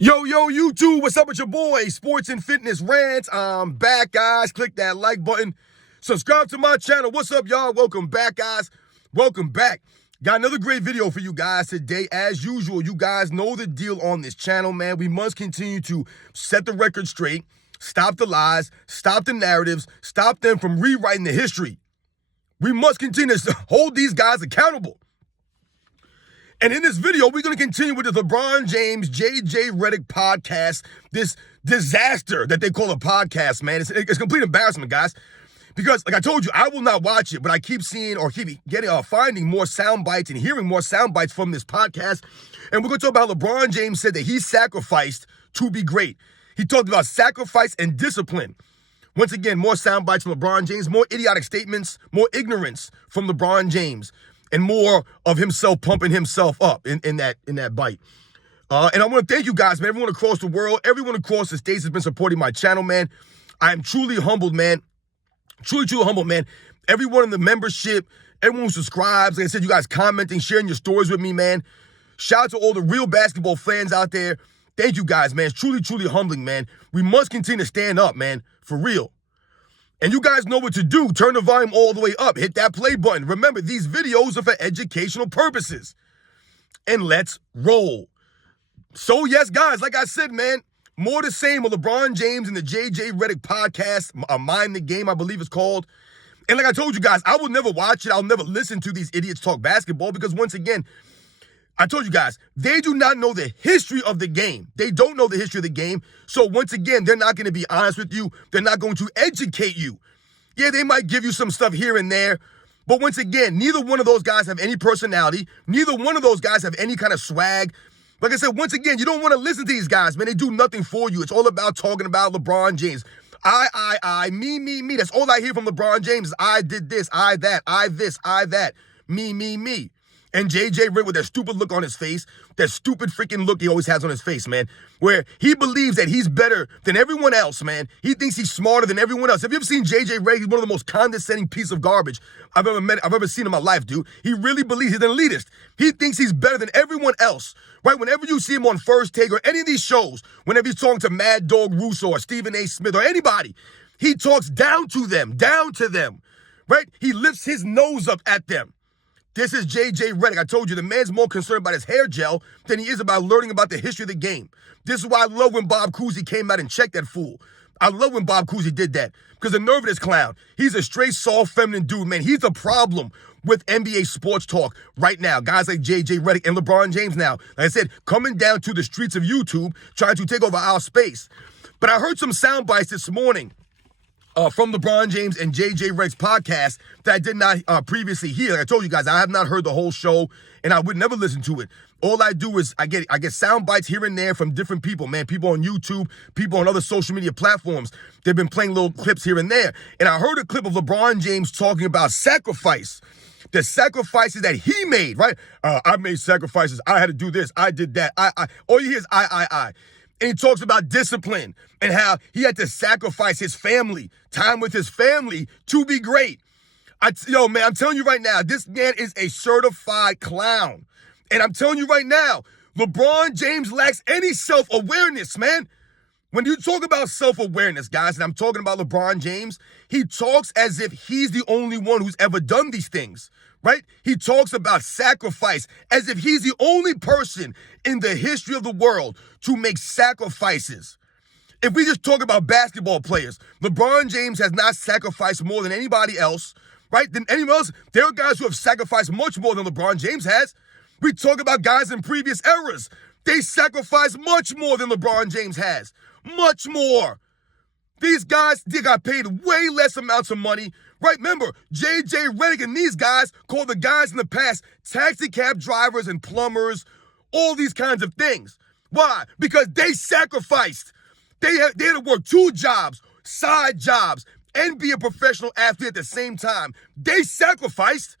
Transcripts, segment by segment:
Yo, YouTube, what's up with your boy? Sports and Fitness Rants. I'm back, guys. Click that like button. Subscribe to my channel. What's up, y'all? Welcome back, guys. Welcome back. Got another great video for you guys today. As usual, you guys know the deal on this channel, man. We must continue to set the record straight, stop the lies, stop the narratives, stop them from rewriting the history. We must continue to hold these guys accountable. And in this video, we're going to continue with the LeBron James, JJ Redick podcast, this disaster that they call a podcast, man. It's complete embarrassment, guys. Because, like I told you, I will not watch it, but I keep seeing or keep getting finding more sound bites and hearing more sound bites from this podcast. And we're going to talk about LeBron James said that he sacrificed to be great. He talked about sacrifice and discipline. Once again, more sound bites from LeBron James, more idiotic statements, more ignorance from LeBron James, and more of himself pumping himself up in that bite. And I want to thank you guys, man. Everyone across the world, everyone across the states has been supporting my channel, man. I am truly humbled, man. Truly humbled, man. Everyone in the membership, everyone who subscribes, like I said, you guys commenting, sharing your stories with me, man. Shout out to all the real basketball fans out there. Thank you guys, man. It's truly humbling, man. We must continue to stand up, man, for real. And you guys know what to do. Turn the volume all the way up. Hit that play button. Remember, these videos are for educational purposes. And let's roll. So, yes, guys, like I said, man, more the same with LeBron James and the JJ Redick podcast, Mind the Game, I believe it's called. And like I told you guys, I will never watch it. I'll never listen to these idiots talk basketball because, once again, I told you guys, they do not know the history of the game. They don't know the history of the game. So once again, they're not going to be honest with you. They're not going to educate you. Yeah, they might give you some stuff here and there. But once again, neither one of those guys have any personality. Neither one of those guys have any kind of swag. Like I said, once again, you don't want to listen to these guys, man. They do nothing for you. It's all about talking about LeBron James. I, me. That's all I hear from LeBron James is I did this, I that, I this, I that, me. And JJ Redick with that stupid look on his face, that stupid freaking look he always has on his face, man, where he believes that he's better than everyone else, man. He thinks he's smarter than everyone else. Have you ever seen JJ Redick? He's one of the most condescending piece of garbage I've ever seen in my life, dude. He really believes he's an elitist. He thinks he's better than everyone else, right? Whenever you see him on First Take or any of these shows, whenever he's talking to Mad Dog Russo or Stephen A. Smith or anybody, he talks down to them, right? He lifts his nose up at them. This is JJ Redick. I told you, the man's more concerned about his hair gel than he is about learning about the history of the game. This is why I love when Bob Cousy came out and checked that fool. I love when Bob Cousy did that because the nerve of this clown. He's a straight, soft, feminine dude, man. He's a problem with NBA sports talk right now. Guys like JJ Redick and LeBron James now, like I said, coming down to the streets of YouTube, trying to take over our space. But I heard some sound bites this morning from LeBron James and JJ Redick's podcast that I did not previously hear. Like I told you guys, I have not heard the whole show, and I would never listen to it. All I do is I get sound bites here and there from different people, man. People on YouTube, people on other social media platforms. They've been playing little clips here and there. And I heard a clip of LeBron James talking about sacrifice. The sacrifices that he made, right? I made sacrifices. I had to do this. I did that. All you hear is I. And he talks about discipline and how he had to sacrifice his family, time with his family to be great. Yo, man, I'm telling you right now, this man is a certified clown. And I'm telling you right now, LeBron James lacks any self-awareness, man. When you talk about self-awareness, guys, and I'm talking about LeBron James, he talks as if he's the only one who's ever done these things, right? He talks about sacrifice as if he's the only person in the history of the world to make sacrifices. If we just talk about basketball players, LeBron James has not sacrificed more than anybody else, right? Than anyone else. There are guys who have sacrificed much more than LeBron James has. We talk about guys in previous eras. They sacrificed much more than LeBron James has. Much more. These guys, they got paid way less amounts of money, right? Remember, JJ Redick and these guys called the guys in the past taxi cab drivers and plumbers, all these kinds of things. Why? Because they sacrificed. They had to work 2 jobs, side jobs, and be a professional athlete at the same time. They sacrificed.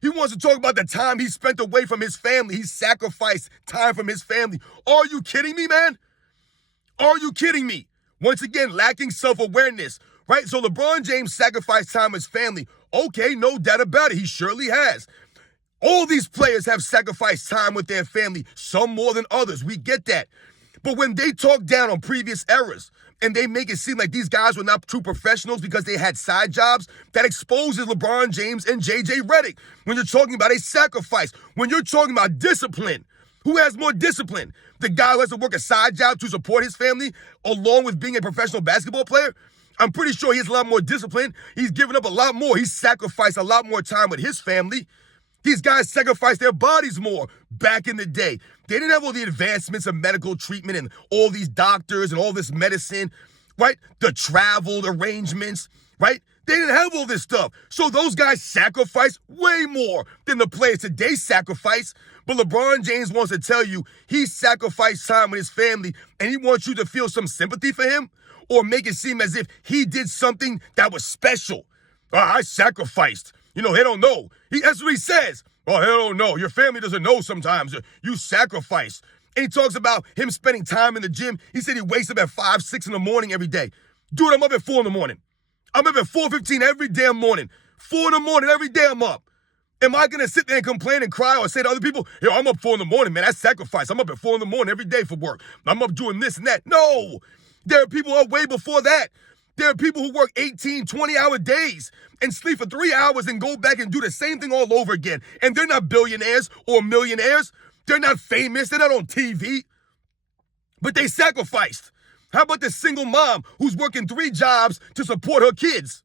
He wants to talk about the time he spent away from his family. He sacrificed time from his family. Are you kidding me, man? Are you kidding me? Once again, lacking self-awareness, right? So LeBron James sacrificed time with his family. Okay, no doubt about it. He surely has. All these players have sacrificed time with their family, some more than others. We get that. But when they talk down on previous eras and they make it seem like these guys were not true professionals because they had side jobs, that exposes LeBron James and JJ Redick. When you're talking about a sacrifice, when you're talking about discipline, who has more discipline? The guy who has to work a side job to support his family along with being a professional basketball player? I'm pretty sure he has a lot more discipline. He's given up a lot more. He's sacrificed a lot more time with his family. These guys sacrificed their bodies more back in the day. They didn't have all the advancements of medical treatment and all these doctors and all this medicine, right? The travel arrangements, right? They didn't have all this stuff. So those guys sacrifice way more than the players today sacrifice. But LeBron James wants to tell you he sacrificed time with his family and he wants you to feel some sympathy for him or make it seem as if he did something that was special. I sacrificed. They don't know. That's what he says. Oh, they don't know. Your family doesn't know sometimes. You sacrifice. And he talks about him spending time in the gym. He said he wakes up at 5, 6 in the morning every day. Dude, I'm up at 4 in the morning. I'm up at 4:15 every damn morning. 4 in the morning every day I'm up. Am I going to sit there and complain and cry or say to other people, I'm up 4 in the morning, man. That's sacrifice. I'm up at 4 in the morning every day for work. I'm up doing this and that. No. There are people who are way before that. There are people who work 18, 20-hour days and sleep for 3 hours and go back and do the same thing all over again. And they're not billionaires or millionaires. They're not famous. They're not on TV. But they sacrificed. How about the single mom who's working 3 jobs to support her kids?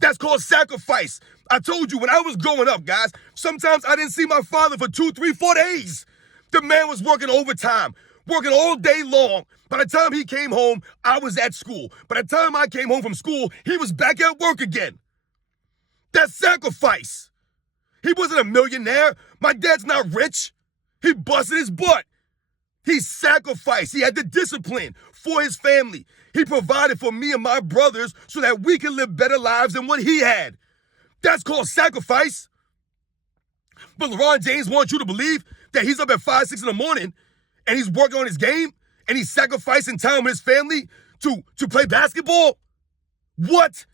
That's called sacrifice. I told you when I was growing up, guys, sometimes I didn't see my father for 2, 3, 4 days. The man was working overtime, working all day long. By the time he came home, I was at school. By the time I came home from school, he was back at work again. That's sacrifice. He wasn't a millionaire. My dad's not rich. He busted his butt. He sacrificed. He had the discipline for his family. He provided for me and my brothers so that we can live better lives than what he had. That's called sacrifice. But LeBron James wants you to believe that he's up at 5, 6 in the morning and he's working on his game and he's sacrificing time with his family to play basketball? What?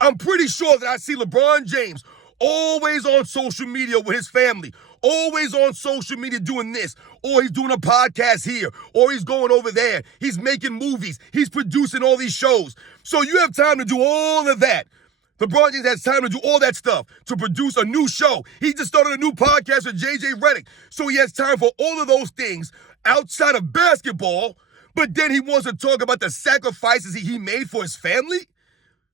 I'm pretty sure that I see LeBron James always on social media with his family, always on social media doing this, or he's doing a podcast here, or he's going over there. He's making movies. He's producing all these shows. So you have time to do all of that. LeBron James has time to do all that stuff, to produce a new show. He just started a new podcast with JJ Redick. So he has time for all of those things outside of basketball, but then he wants to talk about the sacrifices he made for his family?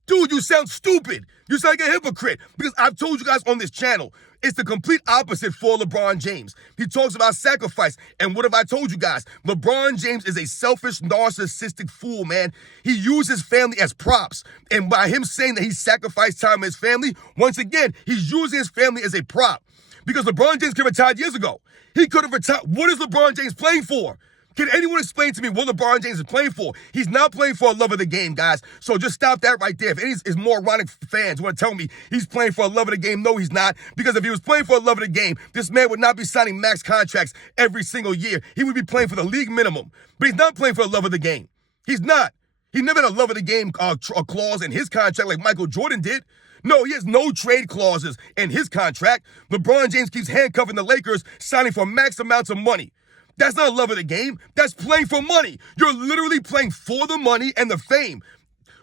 Dude, you sound stupid. You sound like a hypocrite. Because I've told you guys on this channel, it's the complete opposite for LeBron James. He talks about sacrifice. And what have I told you guys? LeBron James is a selfish, narcissistic fool, man. He uses family as props. And by him saying that he sacrificed time with his family, once again, he's using his family as a prop. Because LeBron James could have retired years ago. He could have retired. What is LeBron James playing for? Can anyone explain to me what LeBron James is playing for? He's not playing for a love of the game, guys. So just stop that right there. If any is more ironic fans want to tell me he's playing for a love of the game, no, he's not. Because if he was playing for a love of the game, this man would not be signing max contracts every single year. He would be playing for the league minimum. But he's not playing for a love of the game. He's not. He never had a love of the game clause in his contract like Michael Jordan did. No, he has no trade clauses in his contract. LeBron James keeps handcuffing the Lakers, signing for max amounts of money. That's not love of the game. That's playing for money. You're literally playing for the money and the fame.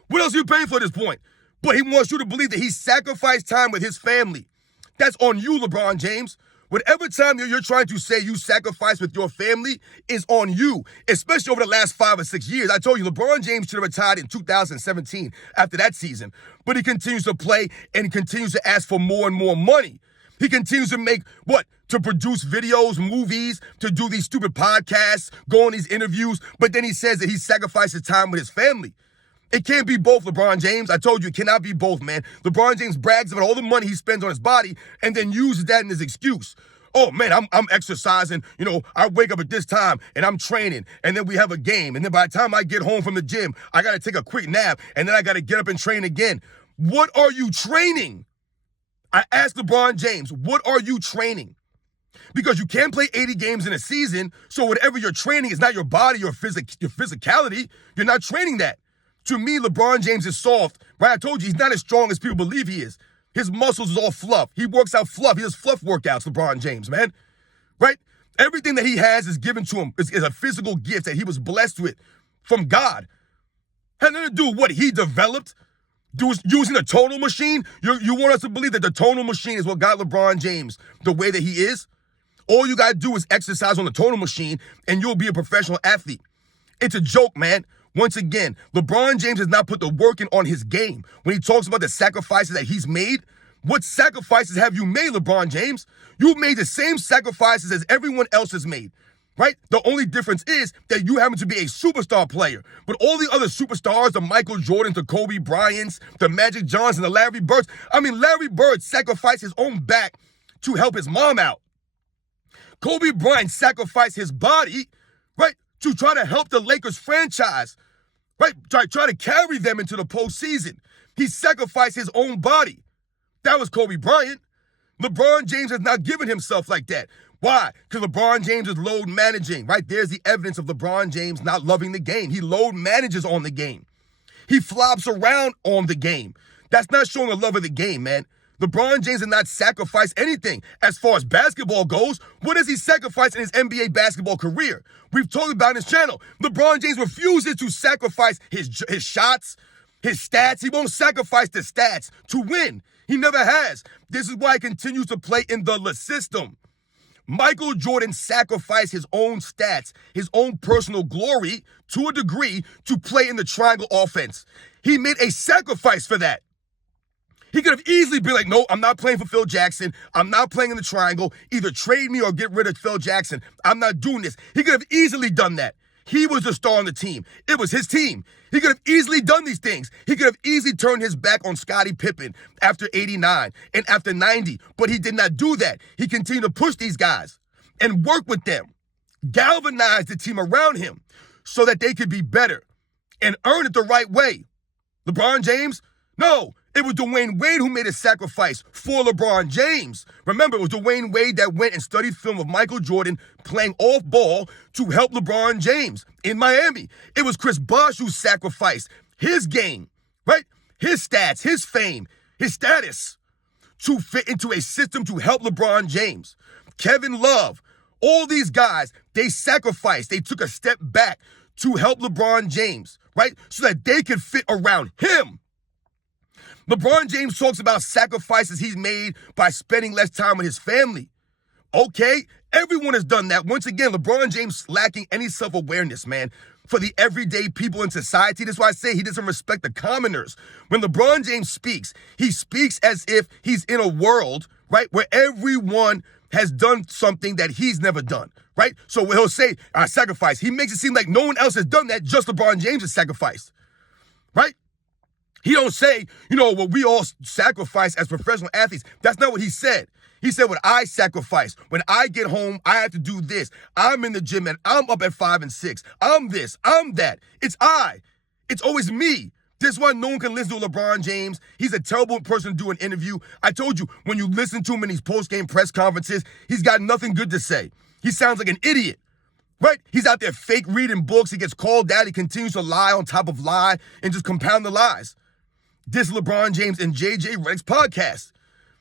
What else are you paying for at this point? But he wants you to believe that he sacrificed time with his family. That's on you, LeBron James. Whatever time you're trying to say you sacrifice with your family is on you, especially over the last 5 or 6 years. I told you, LeBron James should have retired in 2017 after that season. But he continues to play and continues to ask for more and more money. He continues to make what? To produce videos, movies, to do these stupid podcasts, go on these interviews, but then he says that he sacrifices time with his family. It can't be both, LeBron James. I told you, it cannot be both, man. LeBron James brags about all the money he spends on his body and then uses that in his excuse. Oh, man, I'm exercising. I wake up at this time and I'm training, and then we have a game, and then by the time I get home from the gym, I got to take a quick nap, and then I got to get up and train again. What are you training? I asked LeBron James, what are you training? Because you can't play 80 games in a season, so whatever you're training is not your body or your physicality. You're not training that. To me, LeBron James is soft. Right? I told you, he's not as strong as people believe he is. His muscles is all fluff. He works out fluff. He does fluff workouts, LeBron James, man. Right? Everything that he has is given to him, is a physical gift that he was blessed with from God. Had nothing to do with what he developed, using the tonal machine. You want us to believe that the tonal machine is what got LeBron James the way that he is? All you got to do is exercise on the tonal machine and you'll be a professional athlete. It's a joke, man. Once again, LeBron James has not put the work in on his game. When he talks about the sacrifices that he's made, what sacrifices have you made, LeBron James? You've made the same sacrifices as everyone else has made, right? The only difference is that you happen to be a superstar player. But all the other superstars, the Michael Jordans, the Kobe Bryants, the Magic Johnson, the Larry Birds. I mean, Larry Bird sacrificed his own back to help his mom out. Kobe Bryant sacrificed his body, right, to try to help the Lakers franchise, right? Try to carry them into the postseason. He sacrificed his own body. That was Kobe Bryant. LeBron James has not given himself like that. Why? Because LeBron James is load managing, right? There's the evidence of LeBron James not loving the game. He load manages on the game. He flops around on the game. That's not showing a love of the game, man. LeBron James did not sacrifice anything. As far as basketball goes, what does he sacrifice in his NBA basketball career? We've talked about in this channel. LeBron James refuses to sacrifice his shots, his stats. He won't sacrifice the stats to win. He never has. This is why he continues to play in the system. Michael Jordan sacrificed his own stats, his own personal glory to a degree to play in the triangle offense. He made a sacrifice for that. He could have easily been like, no, I'm not playing for Phil Jackson. I'm not playing in the triangle. Either trade me or get rid of Phil Jackson. I'm not doing this. He could have easily done that. He was the star on the team. It was his team. He could have easily done these things. He could have easily turned his back on Scottie Pippen after 89 and after 90, but he did not do that. He continued to push these guys and work with them, galvanize the team around him so that they could be better and earn it the right way. LeBron James? No. It was Dwayne Wade who made a sacrifice for LeBron James. Remember, it was Dwayne Wade that went and studied film of Michael Jordan playing off ball to help LeBron James in Miami. It was Chris Bosh who sacrificed his game, right? His stats, his fame, his status to fit into a system to help LeBron James. Kevin Love, all these guys, they sacrificed. They took a step back to help LeBron James, right? So that they could fit around him. LeBron James talks about sacrifices he's made by spending less time with his family. Okay, everyone has done that. Once again, LeBron James lacking any self-awareness, man, for the everyday people in society. That's why I say he doesn't respect the commoners. When LeBron James speaks, he speaks as if he's in a world, right, where everyone has done something that he's never done, right? So he'll say, I sacrifice. He makes it seem like no one else has done that, just LeBron James has sacrificed, right? He don't say, what we all sacrifice as professional athletes. That's not what he said. He said what I sacrifice. When I get home, I have to do this. I'm in the gym and I'm up at 5 and 6. I'm this, I'm that. It's I. It's always me. This is why no one can listen to LeBron James. He's a terrible person to do an interview. I told you, when you listen to him in these post-game press conferences, he's got nothing good to say. He sounds like an idiot. Right? He's out there fake reading books. He gets called out. He continues to lie on top of lie and just compound the lies. This is LeBron James and JJ Redick's podcast.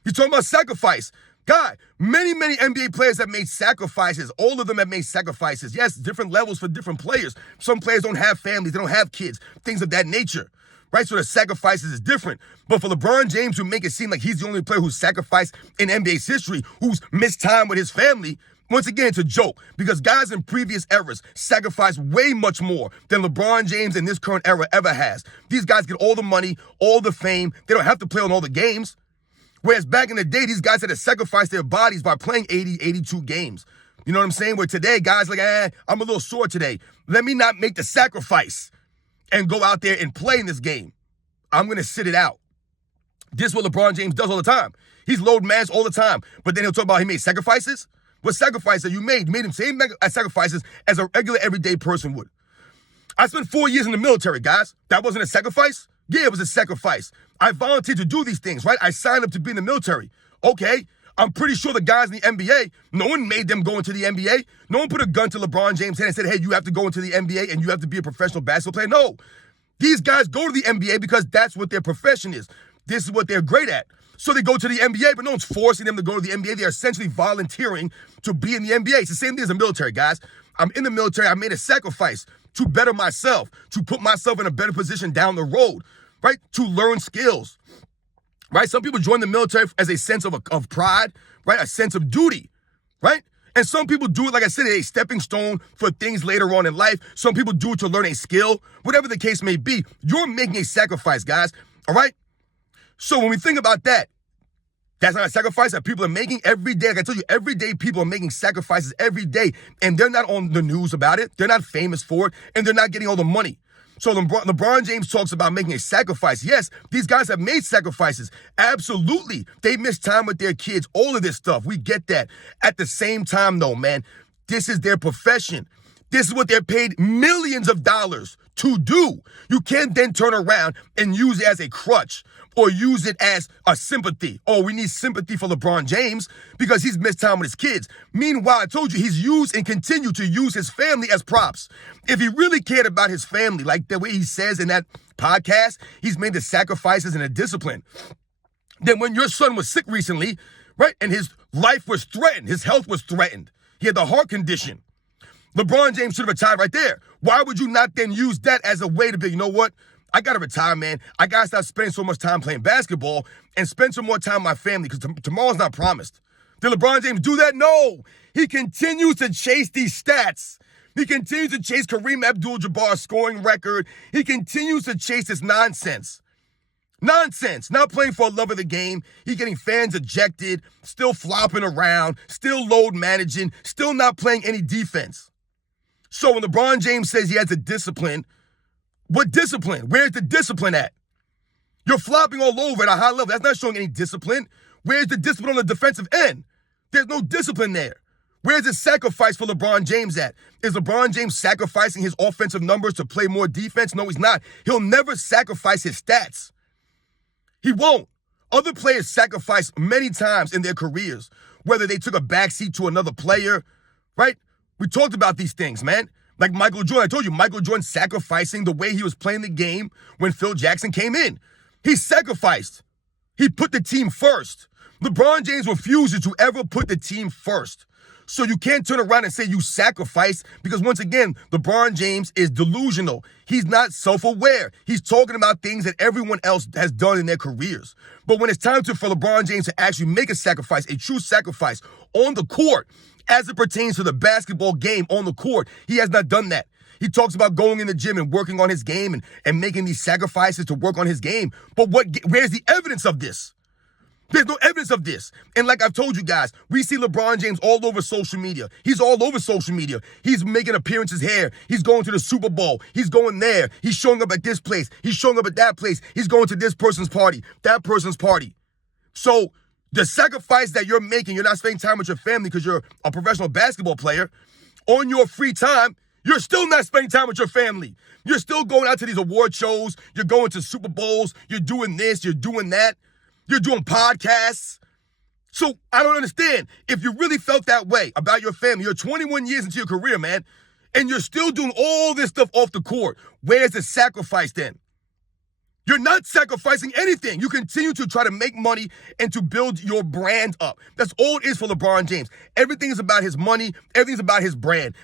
He's talking about sacrifice. God, many NBA players have made sacrifices. All of them have made sacrifices. Yes, different levels for different players. Some players don't have families. They don't have kids. Things of that nature. Right? So the sacrifices is different. But for LeBron James to make it seem like he's the only player who's sacrificed in NBA's history, who's missed time with his family, once again, it's a joke, because guys in previous eras sacrificed way much more than LeBron James in this current era ever has. These guys get all the money, all the fame. They don't have to play on all the games. Whereas back in the day, these guys had to sacrifice their bodies by playing 80, 82 games. You know what I'm saying? Where today, guys like, I'm a little sore today. Let me not make the sacrifice and go out there and play in this game. I'm going to sit it out. This is what LeBron James does all the time. He's load managed all the time. But then he'll talk about he made sacrifices. What sacrifice that you made? You made him same sacrifices as a regular everyday person would. I spent 4 years in the military, guys. That wasn't a sacrifice? Yeah, it was a sacrifice. I volunteered to do these things, right? I signed up to be in the military. Okay, I'm pretty sure the guys in the NBA, no one made them go into the NBA. No one put a gun to LeBron James' head and said, hey, you have to go into the NBA and you have to be a professional basketball player. No, these guys go to the NBA because that's what their profession is. This is what they're great at. So they go to the NBA, but no one's forcing them to go to the NBA. They're essentially volunteering to be in the NBA. It's the same thing as the military, guys. I'm in the military. I made a sacrifice to better myself, to put myself in a better position down the road, right? To learn skills, right? Some people join the military as a sense of pride, right? A sense of duty, right? And some people do it, like I said, a stepping stone for things later on in life. Some people do it to learn a skill, whatever the case may be. You're making a sacrifice, guys, all right? So when we think about that, that's not a sacrifice that people are making every day. Like I tell you, every day people are making sacrifices every day, and they're not on the news about it. They're not famous for it, and they're not getting all the money. So LeBron James talks about making a sacrifice. Yes, these guys have made sacrifices. Absolutely. They miss time with their kids, all of this stuff. We get that. At the same time, though, man, this is their profession. This is what they're paid millions of dollars to do. You can't then turn around and use it as a crutch or use it as a sympathy. Oh, we need sympathy for LeBron James because he's missed time with his kids. Meanwhile, I told you, he's used and continue to use his family as props. If he really cared about his family, like the way he says in that podcast, he's made the sacrifices and the discipline. Then when your son was sick recently, right, and his life was threatened, his health was threatened, he had the heart condition, LeBron James should have retired right there. Why would you not then use that as a way to be, you know what? I got to retire, man. I got to stop spending so much time playing basketball and spend some more time with my family because tomorrow's not promised. Did LeBron James do that? No. He continues to chase these stats. He continues to chase Kareem Abdul-Jabbar's scoring record. He continues to chase this nonsense. Nonsense. Not playing for a love of the game. He's getting fans ejected, still flopping around, still load managing, still not playing any defense. So when LeBron James says he has a discipline, what discipline? Where's the discipline at? You're flopping all over at a high level. That's not showing any discipline. Where's the discipline on the defensive end? There's no discipline there. Where's the sacrifice for LeBron James at? Is LeBron James sacrificing his offensive numbers to play more defense? No, he's not. He'll never sacrifice his stats. He won't. Other players sacrifice many times in their careers, whether they took a backseat to another player, right? We talked about these things, man. Like Michael Jordan. I told you, Michael Jordan sacrificing the way he was playing the game when Phil Jackson came in. He sacrificed. He put the team first. LeBron James refuses to ever put the team first. So you can't turn around and say you sacrifice because, once again, LeBron James is delusional. He's not self-aware. He's talking about things that everyone else has done in their careers. But when it's time for LeBron James to actually make a sacrifice, a true sacrifice on the court, as it pertains to the basketball game on the court, he has not done that. He talks about going in the gym and working on his game and making these sacrifices to work on his game. But where's the evidence of this? There's no evidence of this. And like I've told you guys, we see LeBron James all over social media. He's all over social media. He's making appearances here. He's going to the Super Bowl. He's going there. He's showing up at this place. He's showing up at that place. He's going to this person's party, that person's party. So the sacrifice that you're making, you're not spending time with your family because you're a professional basketball player. On your free time, you're still not spending time with your family. You're still going out to these award shows. You're going to Super Bowls. You're doing this. You're doing that. You're doing podcasts. So I don't understand. If you really felt that way about your family, you're 21 years into your career, man, and you're still doing all this stuff off the court. Where's the sacrifice then? You're not sacrificing anything. You continue to try to make money and to build your brand up. That's all it is for LeBron James. Everything is about his money. Everything's about his brand.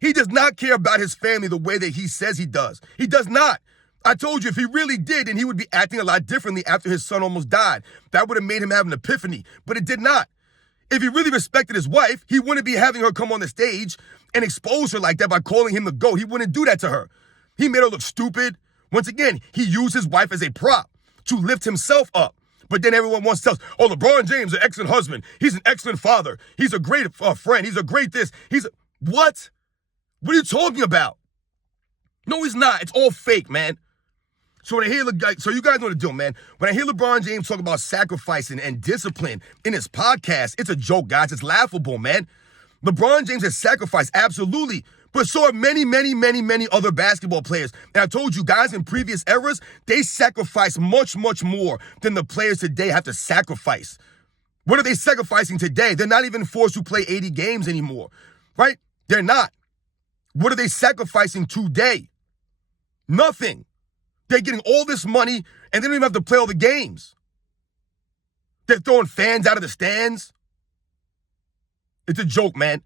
He does not care about his family the way that he says he does. He does not. I told you, if he really did, then he would be acting a lot differently after his son almost died. That would have made him have an epiphany, but it did not. If he really respected his wife, he wouldn't be having her come on the stage and expose her like that by calling him the GOAT. He wouldn't do that to her. He made her look stupid. Once again, he used his wife as a prop to lift himself up. But then everyone wants to tell us, oh, LeBron James is an excellent husband. He's an excellent father. He's a great friend. He's a great this. What? What are you talking about? No, he's not. It's all fake, man. So when I hear so you guys know what to do, man. When I hear LeBron James talk about sacrificing and discipline in his podcast, it's a joke, guys. It's laughable, man. LeBron James has sacrificed, absolutely. But so are many, many, many, many other basketball players. And I told you guys in previous eras, they sacrifice much, much more than the players today have to sacrifice. What are they sacrificing today? They're not even forced to play 80 games anymore, right? They're not. What are they sacrificing today? Nothing. They're getting all this money, and they don't even have to play all the games. They're throwing fans out of the stands. It's a joke, man.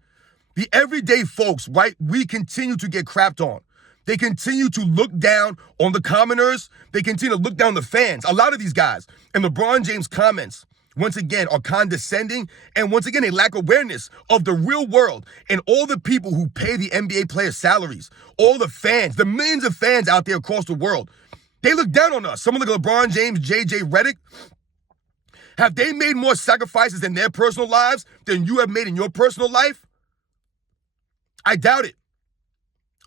The everyday folks, right, we continue to get crapped on. They continue to look down on the commoners. They continue to look down on the fans. A lot of these guys, and LeBron James' comments, once again, are condescending. And once again, they lack awareness of the real world and all the people who pay the NBA players' salaries, all the fans, the millions of fans out there across the world. They look down on us. Someone like LeBron James, JJ Redick. Have they made more sacrifices in their personal lives than you have made in your personal life? I doubt it.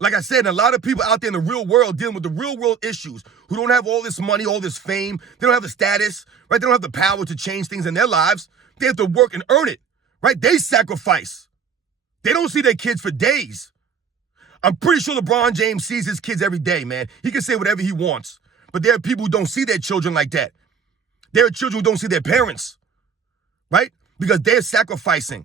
Like I said, a lot of people out there in the real world dealing with the real world issues who don't have all this money, all this fame. They don't have the status, right? They don't have the power to change things in their lives. They have to work and earn it, right? They sacrifice. They don't see their kids for days. I'm pretty sure LeBron James sees his kids every day, man. He can say whatever he wants. But there are people who don't see their children like that. There are children who don't see their parents, right? Because they're sacrificing.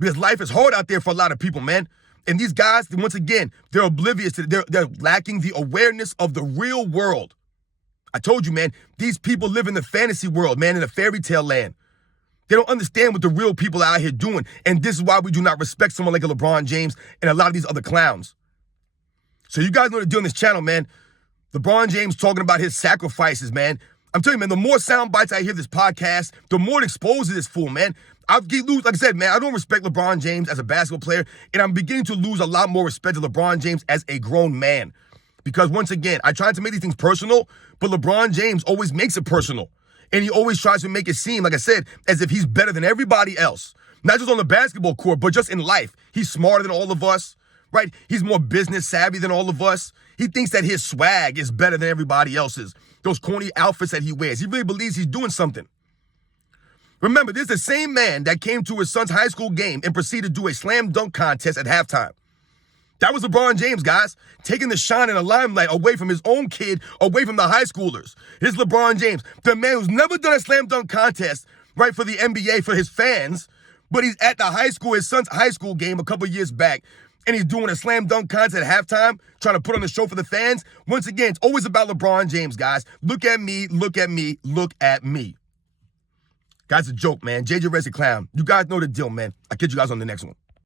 Because life is hard out there for a lot of people, man. And these guys, once again, they're oblivious to it. They're lacking the awareness of the real world. I told you, man, these people live in the fantasy world, man, in a fairy tale land. They don't understand what the real people are out here doing. And this is why we do not respect someone like a LeBron James and a lot of these other clowns. So you guys know what to do on this channel, man. LeBron James talking about his sacrifices, man. I'm telling you, man, the more sound bites I hear this podcast, the more it exposes this fool, man. Like I said, man, I don't respect LeBron James as a basketball player, and I'm beginning to lose a lot more respect to LeBron James as a grown man. Because once again, I try to make these things personal, but LeBron James always makes it personal. And he always tries to make it seem, like I said, as if he's better than everybody else. Not just on the basketball court, but just in life. He's smarter than all of us, right? He's more business savvy than all of us. He thinks that his swag is better than everybody else's. Those corny outfits that he wears. He really believes he's doing something. Remember, this is the same man that came to his son's high school game and proceeded to do a slam dunk contest at halftime. That was LeBron James, guys, taking the shine and the limelight away from his own kid, away from the high schoolers. Here's LeBron James, the man who's never done a slam dunk contest, right, for the NBA, for his fans, but he's at his son's high school game a couple years back, and he's doing a slam dunk contest at halftime, trying to put on a show for the fans. Once again, it's always about LeBron James, guys. Look at me, look at me, look at me. Guys, a joke, man. JJ Redick clown. You guys know the deal, man. I'll catch you guys on the next one.